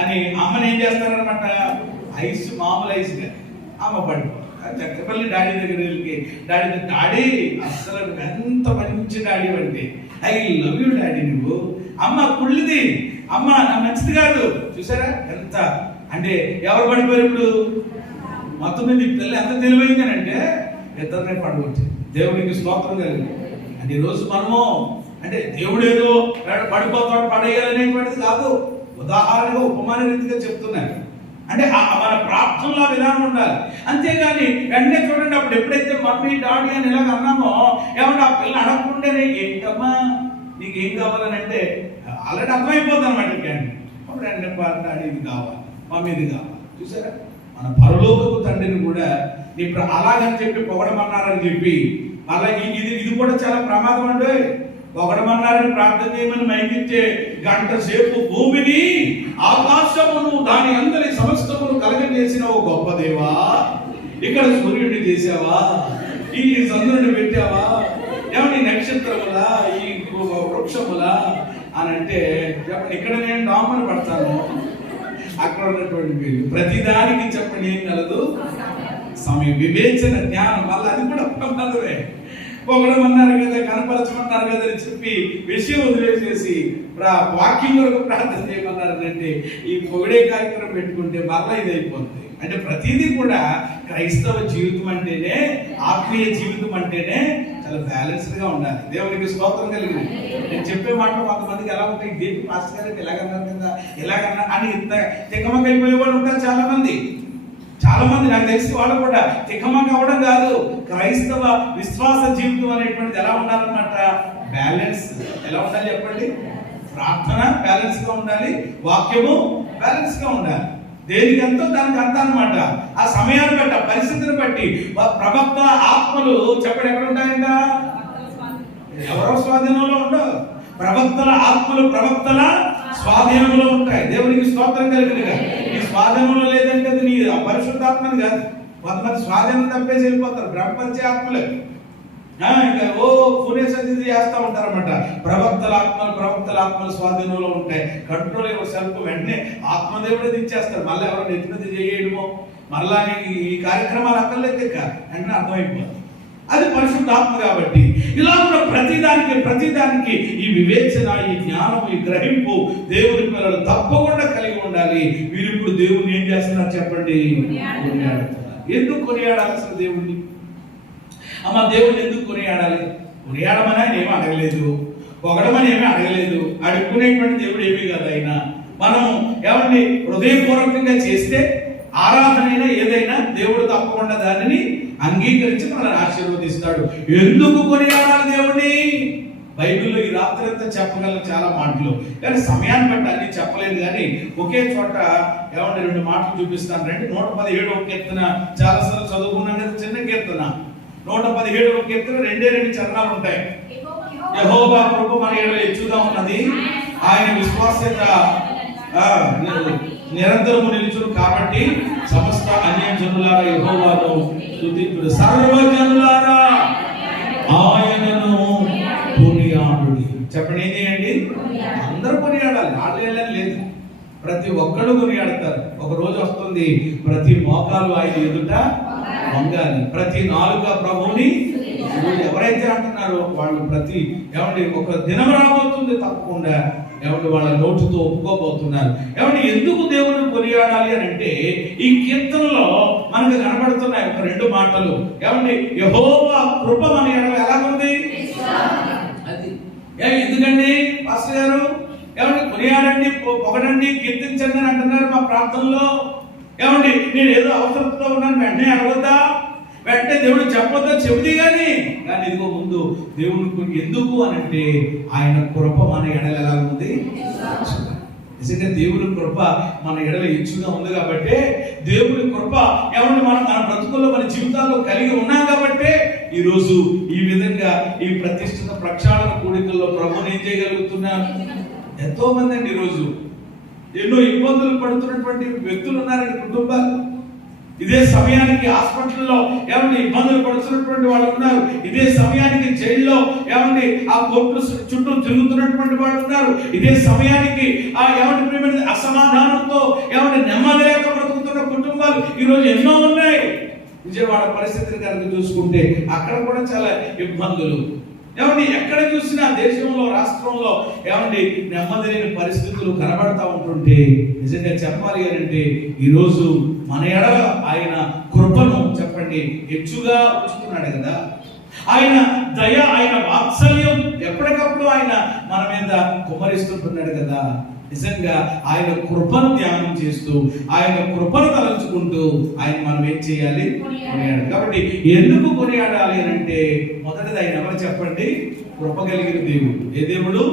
అని అమ్మని ఏం చేస్తారనమాట, ఐస్ మామూలు ఐస్ అమ్మ పడిపోతారు. చక్కపల్లి డాడీ దగ్గర వెళ్ళి డాడీ అసలు ఎంత మంచి డాడీ అంటే ఐ లవ్ యూ డాడీ, నువ్వు అమ్మ కుళ్ళిది, అమ్మ నా మంచిది కాదు. చూసారా ఎంత అంటే ఎవరు పడిపోయారు ఇప్పుడు మొత్తం మీద ఈ పిల్ల ఎంత తెలివైందనంటే ఇద్దరినే పడవచ్చు. దేవుడికి స్తోత్రం కలిగింది. అంటే ఈరోజు మనము అంటే దేవుడు ఏదో పడిపోతాడు పడేయాలనేటువంటిది కాదు, ఉదాహరణగా ఉపమాన రీతిగా చెప్తున్నాను. అంటే మన ప్రార్థనలో విధానం ఉండాలి. అంతేగాని వెంటనే చూడండి, అప్పుడు ఎప్పుడైతే మమ్మీ డాడీ అని ఇలాగ అన్నామో ఏమన్నా ఆ పిల్ల అడగకుండానే ఏంటమ్మా నీకేం కావాలని అంటే ఆల్రెడీ అర్థమైపోతుంది అనమాట. కానీ అప్పుడు వెంటనే డాడీ ఇది కావాలి, మమ్మీ ఇది కావాలి. చూసారా, మన పరలోకపు తండ్రిని కూడా ఇప్పుడు అలాగని చెప్పి పొగడమన్నారని చెప్పి అలాగే ఇది కూడా చాలా ప్రమాదం అండి. పొగడమన్నారని ప్రార్థన చేయమని మైకిచ్చే గంట సేపు భూమిని ఆకాశమును దాని అందరి సమస్తమును కలగజేసిన ఓ గొప్ప దేవా, ఇక్కడ సూర్యుడిని చేసావా, ఈ చంద్రుడిని పెట్టావా, ఏమని నక్షత్రములా, ఈ వృక్షములా అని అంటే ఇక్కడ నేను డామని పడతాను. అక్కడ ఉన్నటువంటి వీళ్ళు ప్రతిదానికి చెప్పండి ఏం కలదు సమయం, వివేచన, జ్ఞానం. వల్ల అది కూడా ప్రమాదమే. పొగడమన్నారు కదా, కనపరచమన్నారు కదా అని చెప్పి విషయం వదిలేసేసి వాక్యం వరకు ప్రార్థన చేయమన్నారంటే ఈ పొగిడే కార్యక్రమం పెట్టుకుంటే మళ్ళీ ఇది అయిపోతుంది. అంటే ప్రతిదీ కూడా క్రైస్తవ జీవితం అంటేనే, ఆత్మీయ జీవితం అంటేనే చాలా బ్యాలెన్స్డ్ గా ఉండాలి. దేవునికి స్తోత్రం కలిగింది. నేను చెప్పే మాటలు కొంతమందికి ఎలా ఉంటాయి, దేనికి పాస్టర్ గారికి ఎలాగన్నారు కదా ఎలాగన్నా అని ఇంత తికమక అయిపోయే వాళ్ళు ఉంటారు చాలా మంది నాకు తెలిసి వాళ్ళు కూడా తికమక అవ్వడం కాదు. క్రైస్తవ విశ్వాస జీవితం అనేటువంటిది ఎలా ఉండాలన్నమాట, బ్యాలెన్స్. ఎలా ఉండాలి చెప్పండి, ప్రార్థన బ్యాలెన్స్ గా ఉండాలి, వాక్యము బ్యాలెన్స్ గా ఉండాలి. దేనికి ఎంతో దానికి అంత అనమాట. ఆ సమయాన్ని బట్టి, ఆ పరిస్థితిని బట్టి ప్రవక్త ఆత్మలు చెప్పండి ఎక్కడ ఉంటాయంట, ఎవరో స్వాధీనంలో ఉండవు. ప్రవక్తల ఆత్మలు ప్రవక్తల స్వాధీనంలో ఉంటాయి. దేవునికి స్తోత్రం కలిగినగా. నీ స్వాధీనంలో లేదంటే అది నీ పరిశుద్ధాత్మని కాదు. కొంతమంది స్వాధీనం తప్పేసి వెళ్ళిపోతారు, బ్రహ్మపరిచే ఆత్మలే. ఇంకా పూనేసది చేస్తూ ఉంటారన్నమాట. ప్రవక్తల ఆత్మలు స్వాధీనంలో ఉంటాయి. కంట్రోల్ సెల్ఫ్ వెంటనే ఆత్మదేవుడే దించేస్తారు. మళ్ళీ ఎవరు ఎత్తుమతి చేయడమో మళ్ళా ఈ కార్యక్రమాలు అక్కర్లేదు వెంటనే అర్థమైపోతుంది. అది పరిశుద్ధాత్మ కాబట్టి ఇలా ఉన్న ప్రతిదానికి ఈ వివేచన, ఈ జ్ఞానం, ఈ గ్రహింపు దేవుని పిల్లలు తప్పకుండా కలిగి ఉండాలి. వీరు ఇప్పుడు దేవుని ఏం చేస్తున్నారు చెప్పండి, కొనియాడుతున్నారు. ఎందుకు కొనియాడాలి అసలు దేవుణ్ణి? అమ్మ దేవుణ్ణి ఎందుకు కొనియాడాలి? కొనియాడమని ఆయన ఏమీ అడగలేదు, పొగడమని ఏమీ అడగలేదు. అడుక్కునేటువంటి దేవుడు ఏమీ కాదు. ఆయన మనం ఏమండి హృదయపూర్వకంగా చేస్తే ఆరాధన ఏదైనా దేవుడు తప్పకుండా దానిని అంగీకరించి మనల్ని ఆశీర్వదిస్తాడు. ఎందుకు కొనియాడాలి దేవుడిని? బైబిల్లో ఈ రాత్రి అంతా చెప్పగలను చాలా మాటలు, కానీ సమయాన్ని బట్టి అన్ని చెప్పలేదు. కానీ ఒకే చోట ఏమంటే 2 మాటలు చూపిస్తాను రండి. 117వ కీర్తన చాలాసార్లు చదువుకున్నాం కదా, చిన్న కీర్తన. 117వ కీర్తన 2 చరణాలు ఉంటాయి. యెహోవా కృప మన ఎడల ఎక్కువగా ఉన్నది, ఆయన విశ్వాస్యత నిరంతరము నిలుచును కాబట్టి సమస్త అన్యజనులారా యెహోవాను స్తుతించుడు, సర్వజనులారా ఆయనను కొనియాడుడి. చెప్పండి, ఏం చేయండి? అందరూ కొనియాడాలి. ఆడలేదని లేదు, ప్రతి ఒక్కరు కొనియాడతారు. ఒక రోజు వస్తుంది ప్రతి మోకాలు ఆయన ఎదుట వంగాలి, ప్రతి నాలుక ప్రభువుని. ఎవరైతే అంటున్నారో వాళ్ళు ఏమండి ఒక దినం రాబోతుంది తప్పకుండా ఏమంటే వాళ్ళ నోటితో ఒప్పుకోబోతున్నారు. ఏమంటే ఎందుకు దేవుని కొనియాడాలి అని అంటే ఈ కీర్తనలో మనకు కనబడుతున్నాయి ఒక 2 మాటలు. ఏమండి యెహోవా కృప మన ఎడల ఎలాగుంది? అది ఎందుకండి పాస్టర్ గారు ఏమండి కొనియాడండి, పొగడండి, కీర్తించండి అని అంటున్నారు మా ప్రార్థనలో. ఏమండి నేను ఏదో అవసరంతో ఉన్నాను వెంటనే అడగొద్దా? వెంటనే దేవుడు చెప్పొద్దా? చెబుది కానీ ఇదిగో ముందు దేవునికి ఎందుకు అని అంటే ఆయన కృప మన ఎడల ఎలా ఉంది? నిజంగా దేవుని కృప మన ఎడల ఇచ్చుగా ఉంది కాబట్టి, దేవుని కృప ఏమంటే మనం మన బ్రతుకుల్లో మన జీవితాల్లో కలిగి ఉన్నాం కాబట్టి ఈరోజు ఈ విధంగా ఈ ప్రతిష్ఠిత ప్రక్షాళన కూడికల్లో ప్రభుని ఏం చేయగలుగుతున్నారు? ఎంతో మంది అండి ఈరోజు ఎన్నో ఇబ్బందులు పడుతున్నటువంటి వ్యక్తులు ఉన్నారండి కుటుంబాలు. ఇదే సమయానికి హాస్పిటల్లో ఏమంటే ఇబ్బందులు పడుతున్నటువంటి వాళ్ళు ఉన్నారు. ఇదే సమయానికి జైల్లో ఏమంటే ఆ కోర్టు చుట్టూ తిరుగుతున్నటువంటి వాళ్ళు ఉన్నారు. ఇదే సమయానికి ఆ ఏమంటే అసమాధానంతో ఏమంటే నెమ్మది లేక బ్రతుకుతున్న కుటుంబాలు ఈరోజు ఎన్నో ఉన్నాయి. విజయవాడ పరిస్థితిని కనుక చూసుకుంటే అక్కడ కూడా చాలా ఇబ్బందులు. ఏమండి ఎక్కడ చూసినా దేశంలో రాష్ట్రంలో ఏమండి నెమ్మది లేని పరిస్థితులు కనబడతా ఉంటుంటే నిజంగా చెప్పాలి అంటే ఈరోజు మన ఎడల ఆయన కృపను చెప్పండి హెచ్చుగా ఉంచుతున్నాడు కదా. ఆయన దయ, ఆయన వాత్సల్యం ఎప్పటికప్పుడు ఆయన మన మీద కుమ్మరిస్తుంటున్నాడు కదా. నిజంగా ఆయన కృపను ధ్యానం చేస్తూ ఆయన కృపను తలంచుకుంటూ ఆయన మనం ఏం చేయాలి? కొనియాడాలి. కాబట్టి ఎందుకు కొనియాడాలి అంటే మొదటిది ఆయన ఎవరు చెప్పండి? కృప కలిగిన దేవుడు. ఏ దేవుడు?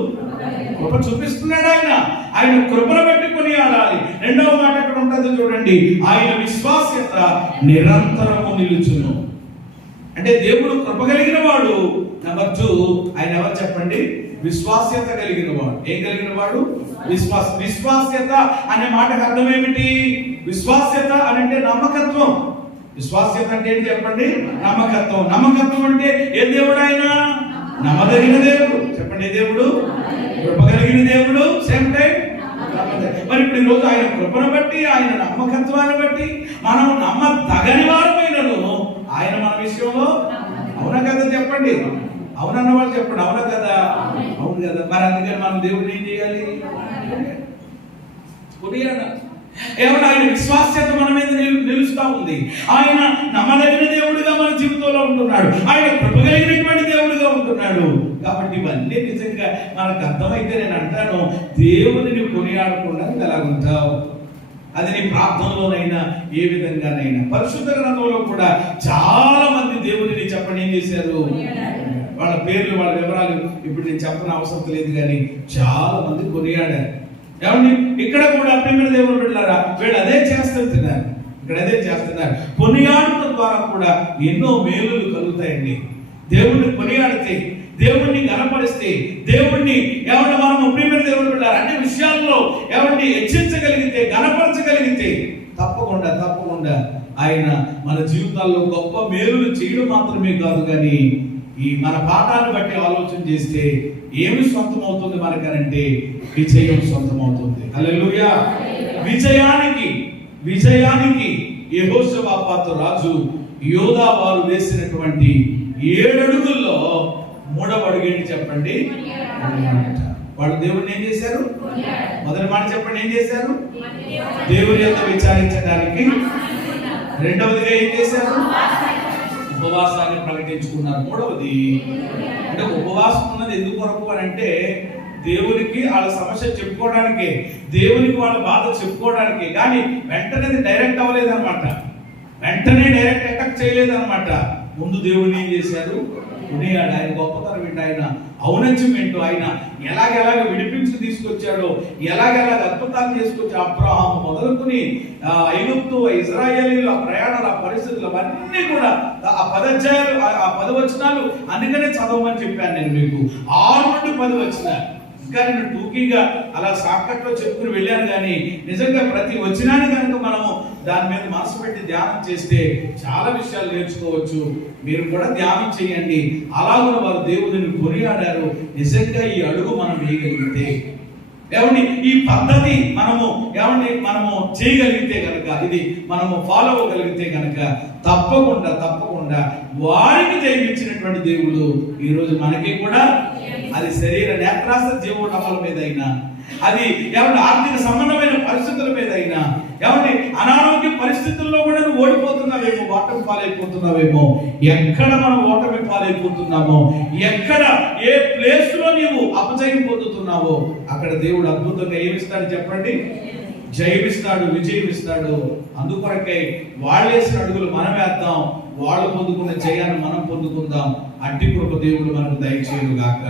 కృప చూపిస్తున్నాడు ఆయన. ఆయన కృపను బట్టి కొనియాడాలి. రెండవ మాట ఎక్కడ ఉంటుందో చూడండి, ఆయన విశ్వాస్యత నిరంతరము నిలుచును. అంటే దేవుడు కృప కలిగిన వాడు. నెంబర్ 2 ఆయన ఎవరు చెప్పండి? విశ్వాస్యత కలిగిన వాడు. ఏం కలిగిన వాడు? విశ్వాస్యత అనే మాటకు అర్థం ఏమిటి? విశ్వాస్యత అంటే నమ్మకత్వం. విశ్వాస్యత అంటే ఏంటి చెప్పండి? నమ్మకత్వం. నమ్మకత్వం అంటే ఏ దేవుడు ఆయన? నమ్మదగిన దేవుడు. చెప్పండి ఏ దేవుడు? కృప కలిగిన దేవుడు, సేమ్ టైం. మరి ఇప్పుడు ఈరోజు ఆయన కృపను బట్టి, ఆయన నమ్మకత్వాన్ని బట్టి మనం నమ్మదగని వారమైనను ఆయన మన విషయంలో అవునా కదా చెప్పండి. అవునన్న వాళ్ళు చెప్పండి. అవునా కదా? అవును కదా. మరి అందుకని మనం దేవుడిని ఏం చేయాలి? కొనియాడాలి. ఏమన్నా ఆయన విశ్వాస్యత మన మీద నిలుస్తా ఉంది. ఆయన నమ్మదగిన దేవుడిగా మన జీవితంలో ఉంటున్నాడు. ఆయన కృప కలిగినటువంటి దేవుడిగా ఉంటున్నాడు. కాబట్టి ఇవన్నీ నిజంగా మనకు అర్థమైతే నేను అంటాను, దేవుడిని కొనియాడకుండా ఎలా ఉంటావు? అది నీ ప్రార్థనలోనైనా ఏ విధంగానైనా. పరిశుద్ధ గ్రంథంలో కూడా చాలా మంది దేవుడిని చెప్పండి ఏం చేశారు? వాళ్ళ పేర్లు, వాళ్ళ వివరాలు ఇప్పుడు నేను చెప్పని అవసరం లేదు, కానీ చాలా మంది కొనియాడారు. ఏమండి ఇక్కడ కూడా ప్రేమ దేవుడు వెళ్ళారా? వీళ్ళు అదే చేస్తున్నారు. ఇక్కడ అదే చేస్తున్నారు. కొనియాడటం ద్వారా కూడా ఎన్నో మేలులు కలుగుతాయండి. దేవుణ్ణి కొనియాడితే, దేవుణ్ణి గణపరిస్తే, దేవుణ్ణి ఏమన్నా మనం ప్రేమ దేవుడు వెళ్ళారు అన్ని విషయాల్లో ఏమండి హెచ్చించగలిగితే, గణపరచగలిగితే తప్పకుండా తప్పకుండా ఆయన మన జీవితాల్లో గొప్ప మేలులు చేయడం మాత్రమే కాదు, కానీ ఈ మన పాఠాన్ని బట్టి ఆలోచన చేస్తే ఏమి సొంతం అవుతుంది మనకనంటే విజయం సొంతం అవుతుంది. హల్లెలూయా. విజయానికి యెహోషాపాతు రాజు యోధా వారు వేసినటువంటి 7 అడుగుల్లో 3వ అడుగు ఏంటి చెప్పండి? వాళ్ళు దేవుడిని ఏం చేశారు? మొదటి మాట చెప్పండి ఏం చేశారు? దేవుని యొక్క విచారించడానికి. రెండవదిగా ఏం చేశారు? ఉపవాసాన్ని ప్రకటించుకున్నారు. 3వది అంటే ఉపవాసం ఉన్నది ఎందుకు కొరకు అని అంటే దేవునికి వాళ్ళ సమస్య చెప్పుకోవడానికి, దేవునికి వాళ్ళ బాధ చెప్పుకోవడానికి. కానీ వెంటనే డైరెక్ట్ అవ్వలేదన్నమాట. వెంటనే డైరెక్ట్ అటాక్ చేయలేదన్నమాట. ముందు దేవుడిని ఏం చేశారు? కొనియాడు. ఆయన గొప్పతనం ఏంటి? ఆయన ఔన్నత్యం ఏంటో, ఆయన ఎలాగెలాగ విడిపించి తీసుకొచ్చాడో, ఎలాగెలాగ అద్భుతాలు చేసుకొచ్చి అబ్రహాము మొదలుకొని ఐగుప్తు, ఇజ్రాయేలీల ప్రయాణాలు, ఆ పరిస్థితులు అవన్నీ కూడా ఆ 10 అధ్యాయాలు, ఆ 10 వచనాలు అందుకనే చదవమని చెప్పాను నేను మీకు. 6 నుండి 10 వచనాలు. ఇంకా నేను టూకీగా అలా షార్ట్కట్ లో చెప్పుకుని వెళ్ళాను, కానీ నిజంగా ప్రతి వచనాన్ని కనుక మనము దాని మీద మనసు పెట్టి ధ్యానం చేస్తే చాలా విషయాలు నేర్చుకోవచ్చు. మీరు కూడా ధ్యానం చేయండి. అలాగే వారు దేవుడిని కొనియాడారు. నిజంగా ఈ అడుగు మనం వేయగలిగితే, ఏమండి ఈ పద్ధతి మనము చేయగలిగితే కనుక, ఇది మనము ఫాలో అవ్వగలిగితే కనుక తప్పకుండా వారికి జయించినటువంటి దేవుడు ఈ రోజు మనకి కూడా, అది శరీర నేత్రాస జీవనముల మీద అయినా, అది ఏమంటే ఆర్థిక సంబంధమైన పరిస్థితుల మీద అయినా, ఏమంటే అనారోగ్య పరిస్థితుల్లో కూడా నువ్వు ఓడిపోతున్నావేమో, ఓటమి పాలైపోతున్నావేమో, ఎక్కడ మనం ఓటమి పాలైపోతున్నామో, ఎక్కడ ఏ ప్లేస్ లో నీవు అపజయం పొందుతున్నావో అక్కడ దేవుడు అద్భుతంగా ఏమిస్తాడు చెప్పండి? జయమిస్తాడు, విజయమిస్తాడు. అందుకొరకై వాళ్ళు వేసిన అడుగులు మనం వేద్దాం, వాళ్ళు పొందుకున్న జయాన్ని మనం పొందుకుందాం. అట్టి కృప దేవుడు మనకు దయచేయుగాక.